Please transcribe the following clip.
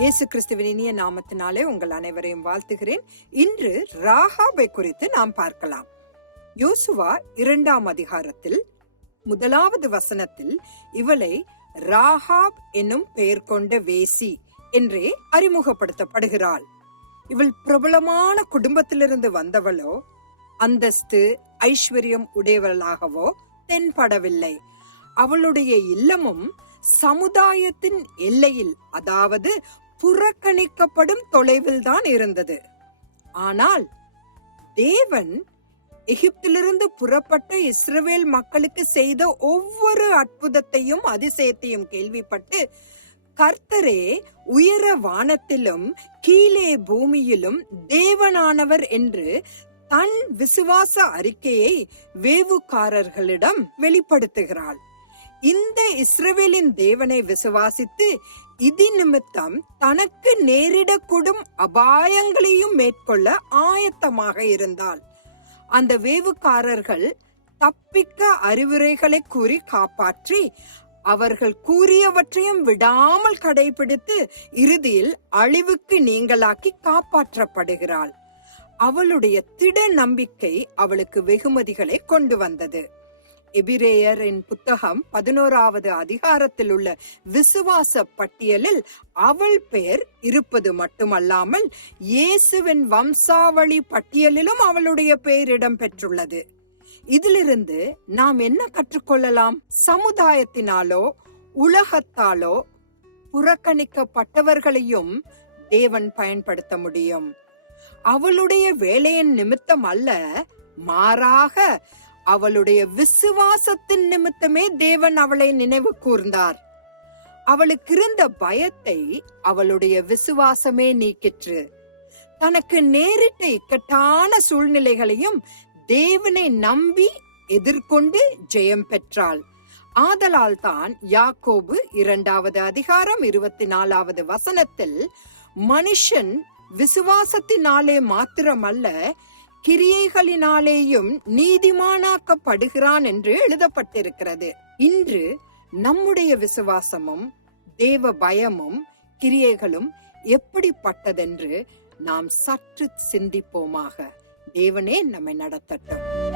இயேசு கிறிஸ்துவின் இனிய நாமத்தினாலே உங்கள் அனைவரையும் வாழ்த்துகிறேன். இன்று ராகாபை குறித்து நாம் பார்க்கலாம். யோசுவா இரண்டாம் அதிகாரத்தில் முதலாவது வசனத்தில் இவளை ராகாப் என்னும் பெயர் கொண்ட வேசி என்றே அறிமுகப்படுத்தப்படுகிறாள். இவள் பிரபலமான குடும்பத்திலிருந்து வந்தவளோ அந்தஸ்து ஐஸ்வர்யம் உடையவளாகவோ தென்படவில்லை. அவளுடைய இல்லமும் சமுதாயத்தின் எல்லையில் அதாவது புறக்கணிக்கப்படும் தொலைவில் தான் இருந்தது. ஆனால் தேவன் எகிப்திலிருந்து புறப்பட்ட இஸ்ரவேல் மக்களுக்கு செய்த ஒவ்வொரு அற்புதத்தையும் அதிசயத்தையும் கேள்விப்பட்டு கர்த்தரே உயர வானத்திலும் கீழே பூமியிலும் தேவனானவர் என்று தன் விசுவாச அறிக்கையை வேவுக்காரர்களிடம் வெளிப்படுத்துகிறாள். இந்த இஸ்ரவேலின் தேவனை விசுவாசித்து இதி நிமித்தம் தனக்கு நேரிடக்கூடும் அபாயங்களையும் மேற்கொள்ள ஆயத்தமாக இருந்தாள். அந்த வேவுக்காரர்கள் தப்பிக்க அறிவுரைகளை கூறி காப்பாற்றி அவர்கள் கூறியவற்றையும் விடாமல் கடைபிடித்து இறுதியில் அழிவுக்கு நீங்களாக்கி காப்பாற்றப்படுகிறாள். அவளுடைய திட நம்பிக்கை அவளுக்கு வெகுமதிகளை கொண்டு வந்தது. எபிரேயரின் புத்தகம் பதினோராவது அதிகாரத்தில் உள்ள விசுவாச பட்டியலில் அவள் பெயர் இருப்பது மட்டுமல்லாமல் இயேசுவின் வம்சாவளி பட்டியலிலும் அவளுடைய பெயர் இடம் பெற்றுள்ளது இதிலிருந்து நாம் என்ன கற்றுக்கொள்ளலாம்? சமுதாயத்தினாலோ உலகத்தாலோ புறக்கணிக்கப்பட்டவர்களையும் தேவன் பயன்படுத்த முடியும். அவளுடைய வேலையின் நிமித்தம் அல்ல மாறாக அவளுடைய விசுவாசத்தின் நிமித்தமே தேவன் அவளை நினைவு கூர்ந்தார். அவளுக்கு இருந்த பயத்தை அவளுடைய விசுவாசமே நீக்கிற்று. தனக்கு நேரிட்ட இக்கட்டான சூழ்நிலைகளையும் தேவனை நம்பி எதிர்கொண்டு ஜெயம் பெற்றாள். ஆதலால் தான் யாக்கோபு இரண்டாவது அதிகாரம் இருபத்தி நாலாவது வசனத்தில் மனுஷன் விசுவாசத்தினாலே மாத்திரமல்ல கிரியைகளினாலேயும் நீதிமானாக்கப்படுகிறான் என்று எழுதப்பட்டிருக்கிறது. இன்று நம்முடைய விசுவாசமும் தேவ பயமும் கிரியைகளும் எப்படிப்பட்டதென்று நாம் சற்று சிந்திப்போமாக. தேவனே நம்மை நடத்தட்டும்.